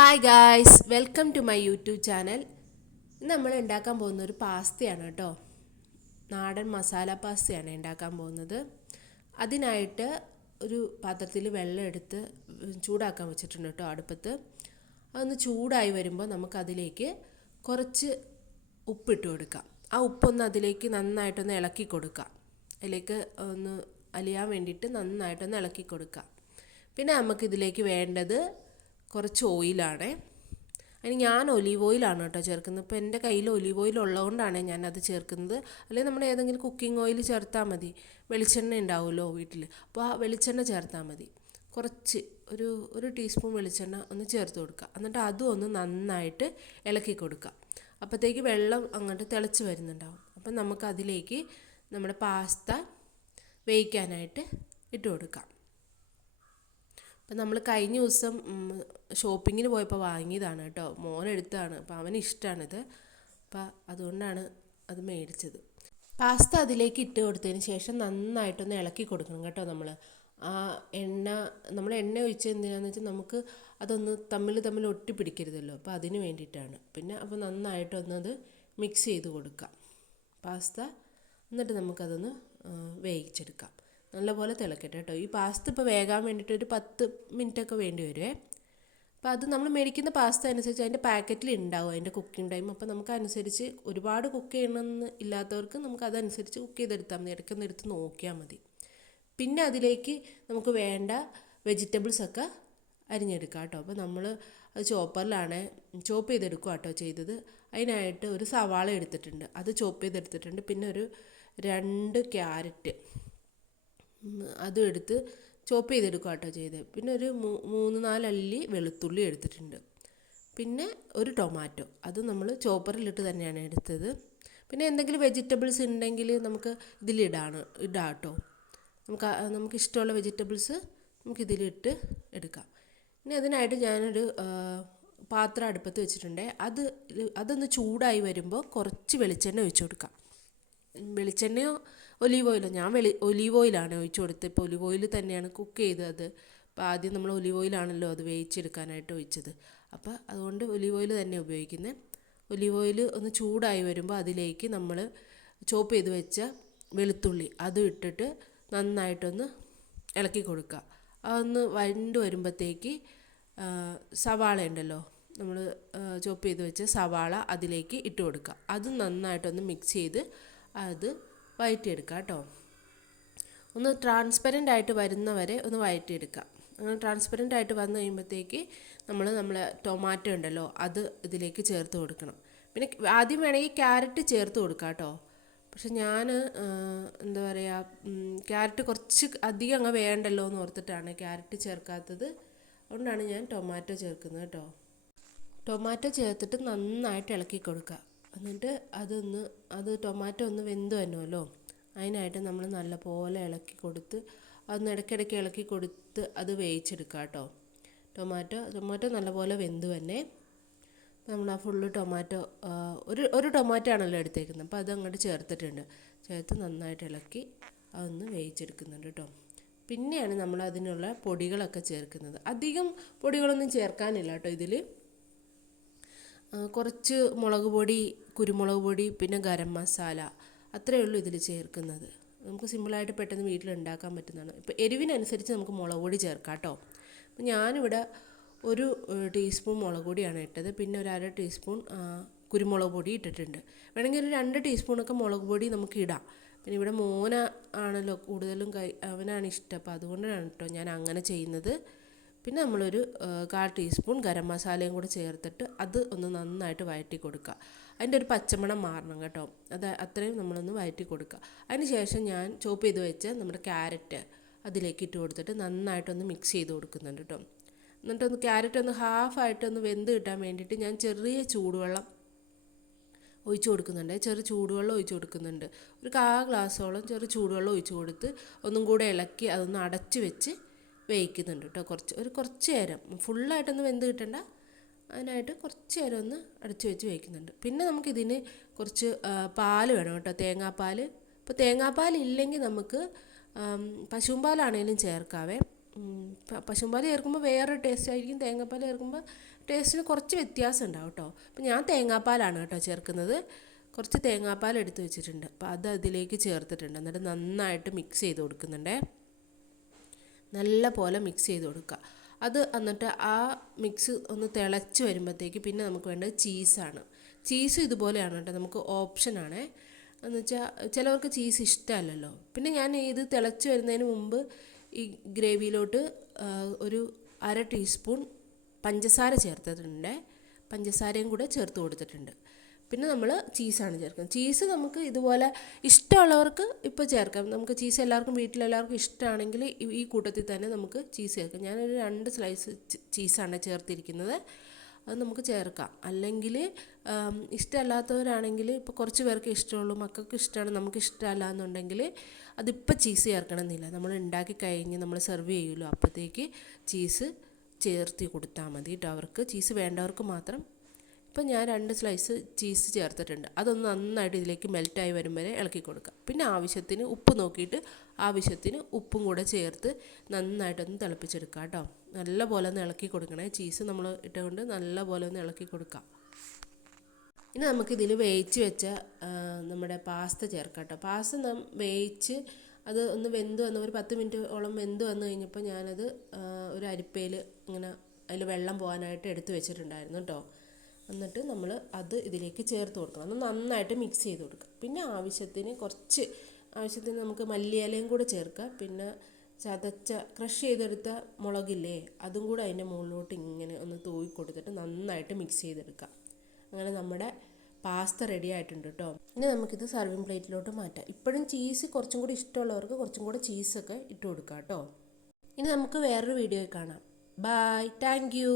Hi guys, welcome to my YouTube channel. ഇന്ന് നമ്മൾ ഉണ്ടാക്കാൻ പോകുന്ന ഒരു പാസ്തയാണ് കേട്ടോ. നാടൻ മസാല പാസ്തയാണ് ഉണ്ടാക്കാൻ പോകുന്നത്. അതിനായിട്ട് ഒരു പാത്രത്തിൽ വെള്ളം എടുത്ത് ചൂടാക്കാൻ വെച്ചിട്ടുണ്ട് കേട്ടോ അടുപ്പത്ത്. അതൊന്ന് ചൂടായി വരുമ്പോൾ നമുക്കതിലേക്ക് കുറച്ച് ഉപ്പിട്ട് കൊടുക്കാം. ആ ഉപ്പൊന്ന് അതിലേക്ക് നന്നായിട്ടൊന്ന് ഇളക്കി കൊടുക്കാം. അതിലേക്ക് ഒന്ന് അലിയാൻ വേണ്ടിയിട്ട് നന്നായിട്ടൊന്ന് ഇളക്കി കൊടുക്കാം. പിന്നെ നമുക്കിതിലേക്ക് വേണ്ടത് കുറച്ച് ഓയിലാണ്. അതിന് ഞാൻ ഒലീവ് ഓയിലാണ് കേട്ടോ ചേർക്കുന്നത്. ഇപ്പോൾ എൻ്റെ കയ്യിൽ ഒലീവ് ഓയിൽ ഉള്ളതുകൊണ്ടാണ് ഞാനത് ചേർക്കുന്നത്. അല്ലെങ്കിൽ നമ്മൾ ഏതെങ്കിലും കുക്കിംഗ് ഓയിൽ ചേർത്താൽ മതി. വെളിച്ചെണ്ണ ഉണ്ടാവുമല്ലോ വീട്ടിൽ, അപ്പോൾ ആ വെളിച്ചെണ്ണ ചേർത്താൽ മതി. കുറച്ച് ഒരു ടീസ്പൂൺ വെളിച്ചെണ്ണ ഒന്ന് ചേർത്ത് കൊടുക്കുക. എന്നിട്ട് അതും ഒന്ന് നന്നായിട്ട് ഇളക്കി കൊടുക്കുക. അപ്പോഴത്തേക്ക് വെള്ളം അങ്ങോട്ട് തിളച്ച് വരുന്നുണ്ടാവും. അപ്പം നമുക്കതിലേക്ക് നമ്മുടെ പാസ്ത വേവിക്കാനായിട്ട് ഇട്ട് കൊടുക്കാം. അപ്പം നമ്മൾ കഴിഞ്ഞ ദിവസം ഷോപ്പിങ്ങിന് പോയപ്പോൾ വാങ്ങിയതാണ് കേട്ടോ. മോനെടുത്തതാണ്. അപ്പോൾ അവന് ഇഷ്ടമാണിത്. അപ്പോൾ അതുകൊണ്ടാണ് അത് മേടിച്ചത്. പാസ്ത അതിലേക്ക് ഇട്ട് കൊടുത്തതിന് ശേഷം നന്നായിട്ടൊന്ന് ഇളക്കി കൊടുക്കണം കേട്ടോ. നമ്മൾ എണ്ണ ഒഴിച്ച് എന്തിനാണെന്ന് വെച്ചാൽ നമുക്ക് അതൊന്ന് തമ്മിൽ ഒട്ടിപ്പിടിക്കരുതല്ലോ. അപ്പോൾ അതിന് വേണ്ടിയിട്ടാണ്. അപ്പോൾ നന്നായിട്ടൊന്നത് മിക്സ് ചെയ്ത് കൊടുക്കാം പാസ്ത. എന്നിട്ട് നമുക്കതൊന്ന് വേവിച്ചെടുക്കാം. നല്ലപോലെ തിളക്കട്ടെ കേട്ടോ. ഈ പാസ്ത ഇപ്പോൾ വേകാൻ വേണ്ടിയിട്ട് ഒരു 10 മിനിറ്റൊക്കെ വേണ്ടി വരുമേ. അപ്പോൾ അത് നമ്മൾ മേടിക്കുന്ന പാസ്ത അനുസരിച്ച് അതിൻ്റെ പാക്കറ്റിൽ ഉണ്ടാവും അതിൻ്റെ കുക്കിംഗ് ടൈം. അപ്പോൾ നമുക്കനുസരിച്ച് ഒരുപാട് കുക്ക് ചെയ്യണമെന്ന് ഇല്ലാത്തവർക്ക് നമുക്ക് അതനുസരിച്ച് കുക്ക് ചെയ്തെടുത്താൽ മതി. ഇടയ്ക്കൊന്ന് എടുത്ത് നോക്കിയാൽ മതി. പിന്നെ അതിലേക്ക് നമുക്ക് വേണ്ട വെജിറ്റബിൾസൊക്കെ അരിഞ്ഞെടുക്കാം കേട്ടോ. അപ്പോൾ നമ്മൾ അത് ചോപ്പ് ചെയ്തെടുക്കുക കേട്ടോ ചെയ്തത്. അതിനായിട്ട് ഒരു സവാള എടുത്തിട്ടുണ്ട്, അത് ചോപ്പ് ചെയ്തെടുത്തിട്ടുണ്ട്. പിന്നെ ഒരു 2 ക്യാരറ്റ് അതും എടുത്ത് ചോപ്പ് ചെയ്തെടുക്കുക കേട്ടോ ചെയ്തത്. പിന്നെ ഒരു 3-4 അല്ലി വെളുത്തുള്ളി എടുത്തിട്ടുണ്ട്. പിന്നെ ഒരു ടൊമാറ്റോ, അത് നമ്മൾ ചോപ്പറിലിട്ട് തന്നെയാണ് എടുത്തത്. പിന്നെ എന്തെങ്കിലും വെജിറ്റബിൾസ് ഉണ്ടെങ്കിൽ നമുക്ക് ഇടാം കേട്ടോ. നമുക്ക് ഇഷ്ടമുള്ള വെജിറ്റബിൾസ് നമുക്കിതിലിട്ട് എടുക്കാം. ഇനി അതിനായിട്ട് ഞാനൊരു പാത്രം അടുപ്പത്ത് വെച്ചിട്ടുണ്ട്. അതൊന്ന് ചൂടായി വരുമ്പോൾ കുറച്ച് വെളിച്ചെണ്ണ ഒഴിച്ചു കൊടുക്കാം. വെളിച്ചെണ്ണയോ ഒലീവ് ഓയിലോ, ഞാൻ ഒലീവ് ഓയിലാണ് ഒഴിച്ചു കൊടുത്തത്. ഇപ്പോൾ ഒലീവ് ഓയിൽ തന്നെയാണ് കുക്ക് ചെയ്തത്. അപ്പോൾ ആദ്യം നമ്മൾ ഒലീവ് ഓയിലാണല്ലോ അത് വേവിച്ചെടുക്കാനായിട്ട് ഒഴിച്ചത്. അപ്പോൾ അതുകൊണ്ട് ഒലീവ് ഓയിൽ തന്നെ ഉപയോഗിക്കുന്നത്. ഒലീവ് ഓയിൽ ഒന്ന് ചൂടായി വരുമ്പോൾ അതിലേക്ക് നമ്മൾ ചോപ്പ് ചെയ്ത് വെച്ച വെളുത്തുള്ളി അതും ഇട്ടിട്ട് നന്നായിട്ടൊന്ന് ഇളക്കി കൊടുക്കുക. അതൊന്ന് വഴണ്ട് വരുമ്പോഴത്തേക്ക് സവാള ഉണ്ടല്ലോ, നമ്മൾ ചോപ്പ് ചെയ്ത് വെച്ച സവാള അതിലേക്ക് ഇട്ട് കൊടുക്കുക. അത് നന്നായിട്ടൊന്ന് മിക്സ് ചെയ്ത് അത് വഴറ്റിയെടുക്കുക കേട്ടോ. ഒന്ന് ട്രാൻസ്പെറൻ്റ് ആയിട്ട് വരുന്നവരെ ഒന്ന് വഴറ്റിയെടുക്കുക. അങ്ങനെ ട്രാൻസ്പെറൻ്റ് ആയിട്ട് വന്നു കഴിയുമ്പോഴത്തേക്ക് നമ്മളെ ടൊമാറ്റോ ഉണ്ടല്ലോ അത് ഇതിലേക്ക് ചേർത്ത് കൊടുക്കണം. പിന്നെ ആദ്യം വേണമെങ്കിൽ ക്യാരറ്റ് ചേർത്ത് കൊടുക്കുക കേട്ടോ. പക്ഷെ ഞാൻ എന്താ പറയുക, ക്യാരറ്റ് കുറച്ച് അധികം അങ്ങ് വേണ്ടല്ലോ എന്ന് ഓർത്തിട്ടാണ് ക്യാരറ്റ് ചേർക്കാത്തത്. അതുകൊണ്ടാണ് ഞാൻ ടൊമാറ്റോ ചേർക്കുന്നത് കേട്ടോ. ടൊമാറ്റോ ചേർത്തിട്ട് നന്നായിട്ട് ഇളക്കി കൊടുക്കുക. എന്നിട്ട് ടൊമാറ്റോ ഒന്ന് വെന്ത് വന്നുമല്ലോ, അതിനായിട്ട് നമ്മൾ നല്ലപോലെ ഇളക്കി കൊടുത്ത് അതൊന്ന് ഇടയ്ക്കിടയ്ക്ക് ഇളക്കി കൊടുത്ത് അത് വേവിച്ചെടുക്കുക കേട്ടോ. ടൊമാറ്റോ നല്ലപോലെ വെന്ത് തന്നെ നമ്മൾ ആ ഫുള്ള് ടൊമാറ്റോ ഒരു ടൊമാറ്റോ ആണല്ലോ എടുത്തേക്കുന്നത്. അപ്പോൾ അത് അങ്ങോട്ട് ചേർത്ത് നന്നായിട്ട് ഇളക്കി അതൊന്ന് വേവിച്ചെടുക്കുന്നുണ്ട് കേട്ടോ. പിന്നെയാണ് നമ്മൾ അതിനുള്ള പൊടികളൊക്കെ ചേർക്കുന്നത്. അധികം പൊടികളൊന്നും ചേർക്കാനില്ല കേട്ടോ ഇതിൽ. കുറച്ച് മുളക് പൊടി, കുരുമുളക് പൊടി, പിന്നെ ഗരം മസാല, അത്രയേ ഉള്ളൂ ഇതിൽ ചേർക്കുന്നത്. നമുക്ക് സിമ്പിളായിട്ട് പെട്ടെന്ന് വീട്ടിലുണ്ടാക്കാൻ പറ്റുന്നതാണ്. ഇപ്പോൾ എരിവിനനുസരിച്ച് നമുക്ക് മുളക് പൊടി ചേർക്കാം കേട്ടോ. അപ്പോൾ ഞാനിവിടെ ഒരു ടീസ്പൂൺ മുളക് പൊടിയാണ് ഇട്ടത്. പിന്നെ ഒരു 1/2 ടീസ്പൂൺ കുരുമുളക് പൊടി ഇട്ടിട്ടുണ്ട്. വേണമെങ്കിൽ ഒരു 2 ടീസ്പൂണൊക്കെ മുളക് പൊടി നമുക്ക് ഇടാം. പിന്നെ ഇവിടെ ആണല്ലോ കൂടുതലും അവനാണ് ഇഷ്ടം. അപ്പോൾ അതുകൊണ്ടാണ് കേട്ടോ ഞാൻ അങ്ങനെ ചെയ്യുന്നത്. പിന്നെ നമ്മളൊരു 1/4 ടീസ്പൂൺ ഗരം മസാലയും കൂടെ ചേർത്തിട്ട് അത് ഒന്ന് നന്നായിട്ട് വഴറ്റി കൊടുക്കുക. അതിൻ്റെ ഒരു പച്ചമണം മാറണം കേട്ടോ. അത്രയും നമ്മളൊന്ന് വഴറ്റി കൊടുക്കുക. അതിന് ശേഷം ഞാൻ ചോപ്പ് ചെയ്ത് വെച്ച് നമ്മുടെ ക്യാരറ്റ് അതിലേക്ക് ഇട്ട് കൊടുത്തിട്ട് നന്നായിട്ടൊന്ന് മിക്സ് ചെയ്ത് കൊടുക്കുന്നുണ്ട് കേട്ടോ. എന്നിട്ടൊന്ന് ക്യാരറ്റ് ഒന്ന് ഹാഫായിട്ടൊന്ന് വെന്ത് കിട്ടാൻ വേണ്ടിയിട്ട് ഞാൻ ചെറിയ ചൂടുവെള്ളം ഒഴിച്ചു കൊടുക്കുന്നുണ്ട്. ചൂടുവെള്ളം ഒഴിച്ചു കൊടുക്കുന്നുണ്ട്. ഒരു 1/4 ഗ്ലാസ്സോളം ചൂടുവെള്ളം ഒഴിച്ചു കൊടുത്ത് ഒന്നും കൂടെ ഇളക്കി അതൊന്ന് അടച്ച് വെച്ച് വേവിക്കുന്നുണ്ട് കേട്ടോ. കുറച്ച് നേരം, ഫുള്ളായിട്ടൊന്ന് വെന്ത് കിട്ടണ്ട, അതിനായിട്ട് കുറച്ച് നേരം ഒന്ന് അടച്ച് വെച്ച് വേവിക്കുന്നുണ്ട്. പിന്നെ നമുക്കിതിന് കുറച്ച് പാല് വേണം കേട്ടോ, തേങ്ങാപ്പാൽ. ഇപ്പോൾ തേങ്ങാപ്പാൽ ഇല്ലെങ്കിൽ നമുക്ക് പശുമ്പാലാണെങ്കിലും ചേർക്കാവേ. പശുമ്പാൽ ചേർക്കുമ്പോൾ വേറൊരു ടേസ്റ്റ് ആയിരിക്കും, തേങ്ങാപ്പാൽ ചേർക്കുമ്പോൾ ടേസ്റ്റിന് കുറച്ച് വ്യത്യാസം ഉണ്ടാവും കേട്ടോ. അപ്പോൾ ഞാൻ തേങ്ങാപ്പാലാണ് കേട്ടോ ചേർക്കുന്നത്. കുറച്ച് തേങ്ങാപ്പാൽ എടുത്ത് വെച്ചിട്ടുണ്ട്, അപ്പോൾ അത് അതിലേക്ക് ചേർത്തിട്ടുണ്ട്. എന്നിട്ട് നന്നായിട്ട് മിക്സ് ചെയ്ത് കൊടുക്കുന്നുണ്ടേ. നല്ല പോലെ മിക്സ് ചെയ്ത് കൊടുക്കുക. അത് എന്നിട്ട് ആ മിക്സ് ഒന്ന് തിളച്ച് വരുമ്പോഴത്തേക്ക് പിന്നെ നമുക്ക് വേണ്ടത് ചീസാണ്. ചീസ് ഇതുപോലെയാണ് കേട്ടോ, നമുക്ക് ഓപ്ഷനാണേ. എന്ന് വെച്ചാൽ ചിലവർക്ക് ചീസ് ഇഷ്ടമല്ലല്ലോ. പിന്നെ ഞാൻ ഇത് തിളച്ച് വരുന്നതിന് മുമ്പ് ഈ ഗ്രേവിയിലോട്ട് ഒരു 1/2 ടീസ്പൂൺ പഞ്ചസാര ചേർത്തിട്ടുണ്ട്. പഞ്ചസാരയും കൂടെ ചേർത്ത് കൊടുത്തിട്ടുണ്ട്. പിന്നെ നമ്മൾ ചീസാണ് ചേർക്കുന്നത്. ചീസ് നമുക്ക് ഇതുപോലെ ഇഷ്ടമുള്ളവർക്ക് ഇപ്പോൾ ചേർക്കാം. നമുക്ക് ചീസ് എല്ലാവർക്കും വീട്ടിലെല്ലാവർക്കും ഇഷ്ടമാണെങ്കിൽ ഈ കൂട്ടത്തിൽ തന്നെ നമുക്ക് ചീസ് ചേർക്കാം. ഞാനൊരു 2 സ്ലൈസ് ചീസാണ് ചേർത്തിരിക്കുന്നത്. അത് നമുക്ക് ചേർക്കാം. അല്ലെങ്കിൽ ഇഷ്ടമല്ലാത്തവരാണെങ്കിൽ ഇപ്പോൾ കുറച്ച് പേർക്ക് ഇഷ്ടമുള്ളൂ, മക്കൾക്ക് ഇഷ്ടമാണ്, നമുക്ക് ഇഷ്ടമല്ല എന്നുണ്ടെങ്കിൽ അതിപ്പോൾ ചീസ് ചേർക്കണമെന്നില്ല. നമ്മൾ ഉണ്ടാക്കി കഴിഞ്ഞ് നമ്മൾ സെർവ് ചെയ്യുമല്ലോ, അപ്പോഴത്തേക്ക് ചീസ് ചേർത്തി കൊടുത്താൽ മതി കേട്ടോ. അവർക്ക് ചീസ് വേണ്ടവർക്ക് മാത്രം. ഇപ്പം ഞാൻ 2 സ്ലൈസ് ചീസ് ചേർത്തിട്ടുണ്ട്. അതൊന്ന് നന്നായിട്ട് ഇതിലേക്ക് മെൽറ്റായി വരും വരെ ഇളക്കി കൊടുക്കുക. പിന്നെ ആവശ്യത്തിന് ഉപ്പ് നോക്കിയിട്ട് ആവശ്യത്തിന് ഉപ്പും കൂടെ ചേർത്ത് നന്നായിട്ടൊന്ന് തിളപ്പിച്ചെടുക്കുക കേട്ടോ. നല്ല പോലെ ഒന്ന് ഇളക്കി കൊടുക്കണേ. ചീസ് നമ്മൾ ഇട്ടുകൊണ്ട് നല്ല പോലെ ഒന്ന് ഇളക്കി കൊടുക്കുക. ഇനി നമുക്കിതിൽ വേവിച്ച് വെച്ച നമ്മുടെ പാസ്ത ചേർക്കാം കേട്ടോ. പാസ്ത വേവിച്ച് അത് ഒന്ന് വെന്ത് വന്ന് ഒരു 10 മിനിറ്റോളം വെന്ത് വന്നു കഴിഞ്ഞപ്പോൾ ഞാനത് ഒരു അരിപ്പയിൽ ഇങ്ങനെ അതിൽ വെള്ളം പോകാനായിട്ട് എടുത്ത് വെച്ചിട്ടുണ്ടായിരുന്നു കേട്ടോ. എന്നിട്ട് നമ്മൾ അത് ഇതിലേക്ക് ചേർത്ത് കൊടുക്കണം. അത് നന്നായിട്ട് മിക്സ് ചെയ്ത് കൊടുക്കുക. പിന്നെ ആവശ്യത്തിന് നമുക്ക് മല്ലിയിലയും കൂടെ ചേർക്കുക. പിന്നെ ക്രഷ് ചെയ്തെടുത്ത മുളകില്ലേ, അതും കൂടെ അതിൻ്റെ മുകളിലോട്ട് ഇങ്ങനെ ഒന്ന് തൂവി കൊടുത്തിട്ട് നന്നായിട്ട് മിക്സ് ചെയ്തെടുക്കുക. അങ്ങനെ നമ്മുടെ പാസ്ത റെഡി ആയിട്ടുണ്ട് കേട്ടോ. ഇനി നമുക്കിത് സർവിങ് പ്ലേറ്റിലോട്ട് മാറ്റാം. ഇപ്പോഴും ചീസ് കുറച്ചും കൂടി ഇഷ്ടമുള്ളവർക്ക് കുറച്ചും കൂടെ ചീസൊക്കെ ഇട്ട് കൊടുക്കാം കേട്ടോ. ഇനി നമുക്ക് വേറൊരു വീഡിയോയിൽ കാണാം. Bye, thank U.